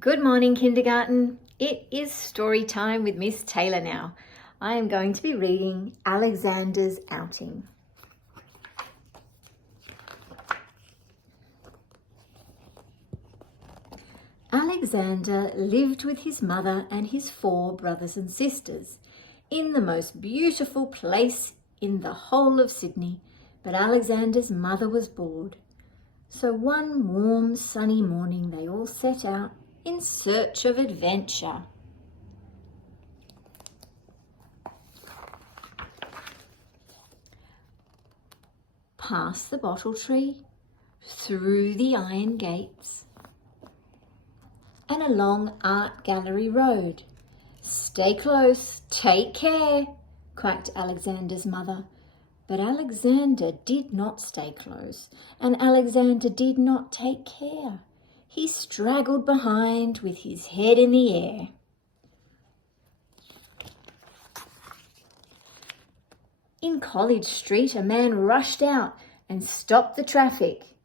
Good morning, kindergarten. It is story time with Miss Taylor now. I am going to be reading Alexander's Outing. Alexander lived with his mother and his 4 brothers and sisters in the most beautiful place in the whole of Sydney, but Alexander's mother was bored. So one warm, sunny morning they all set out in search of adventure. Past the bottle tree, through the iron gates, and along Art Gallery Road. "Stay close, take care," quacked Alexander's mother. But Alexander did not stay close, and Alexander did not take care. He straggled behind with his head in the air. In College Street, a man rushed out and stopped the traffic.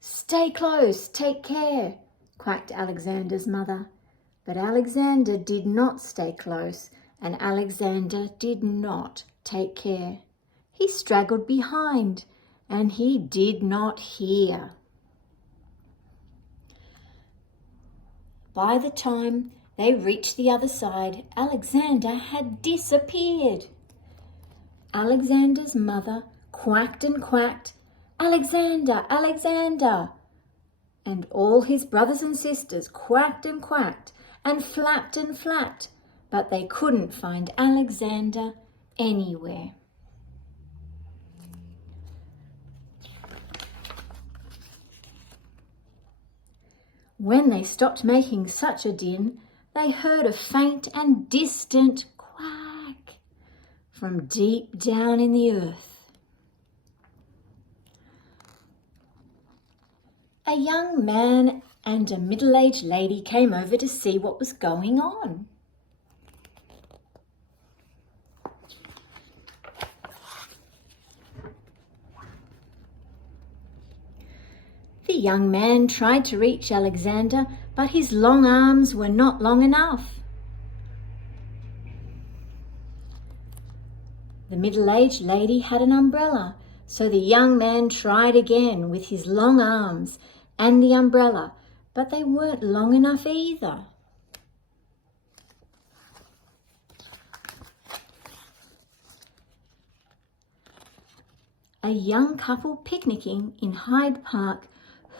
"Stay close, take care," quacked Alexander's mother. But Alexander did not stay close, and Alexander did not take care. He straggled behind, and he did not hear. By the time they reached the other side, Alexander had disappeared. Alexander's mother quacked and quacked, "Alexander, Alexander!" And all his brothers and sisters quacked and quacked and flapped, but they couldn't find Alexander anywhere. When they stopped making such a din, they heard a faint and distant quack from deep down in the earth. A young man and a middle-aged lady came over to see what was going on. The young man tried to reach Alexander, but his long arms were not long enough. The middle-aged lady had an umbrella, so the young man tried again with his long arms and the umbrella, but they weren't long enough either. A young couple picnicking in Hyde Park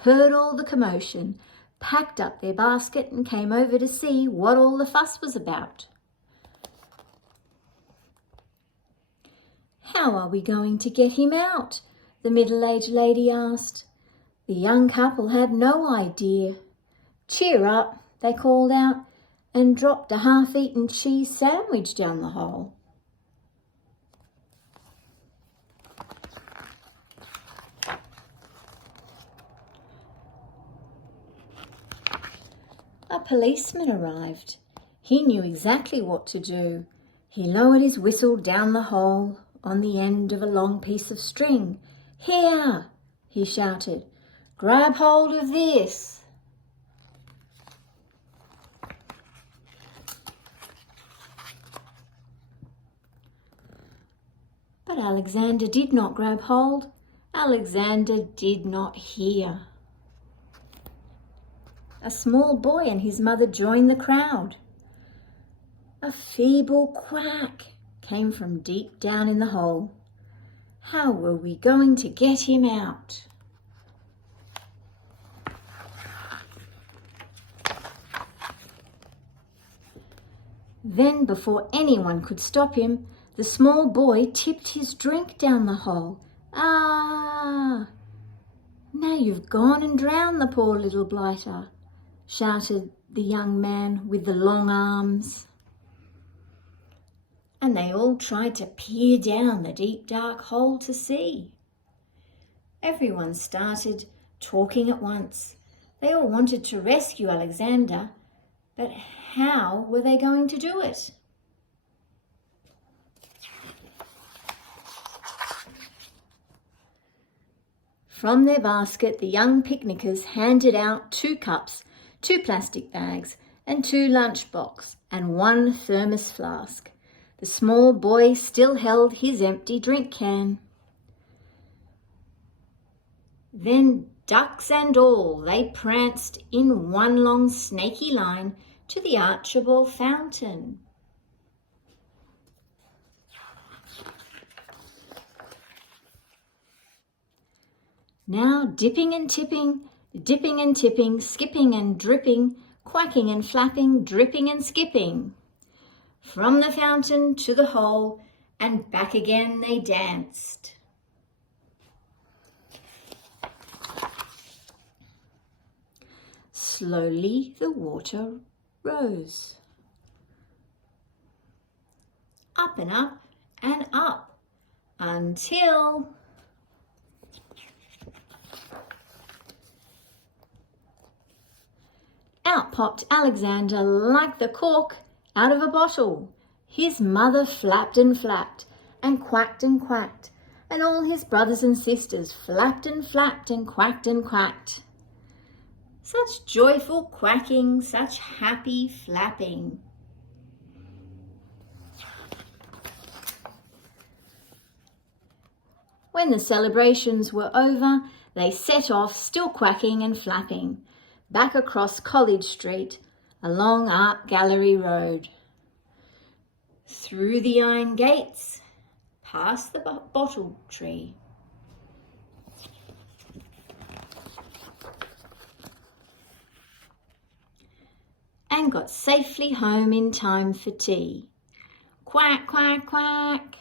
heard all the commotion, packed up their basket and came over to see what all the fuss was about. "How are we going to get him out?" the middle-aged lady asked. The young couple had no idea. "Cheer up," they called out, and dropped a half-eaten cheese sandwich down the hole. A policeman arrived. He knew exactly what to do. He lowered his whistle down the hole on the end of a long piece of string. "Here," he shouted, "grab hold of this." But Alexander did not grab hold. Alexander did not hear. A small boy and his mother joined the crowd. A feeble quack came from deep down in the hole. How were we going to get him out? Then, before anyone could stop him, the small boy tipped his drink down the hole. "Ah! Now you've gone and drowned the poor little blighter," shouted the young man with the long arms. And they all tried to peer down the deep dark hole to see. Everyone started talking at once. They all wanted to rescue Alexander, but how were they going to do it? From their basket, the young picnickers handed out 2 cups 2 plastic bags and 2 lunch boxes and 1 thermos flask. The small boy still held his empty drink can. Then ducks and all, they pranced in one long snaky line to the Archibald fountain. Now dipping and tipping, skipping and dripping, quacking and flapping, dripping and skipping. From the fountain to the hole and back again they danced. Slowly the water rose. Up and up and up until out popped Alexander like the cork out of a bottle. His mother flapped and quacked, and all his brothers and sisters flapped and quacked. Such joyful quacking, such happy flapping. When the celebrations were over, they set off, still quacking and flapping, back across College Street, along Art Gallery Road, through the iron gates, past the bottle tree. And got safely home in time for tea. Quack, quack, quack.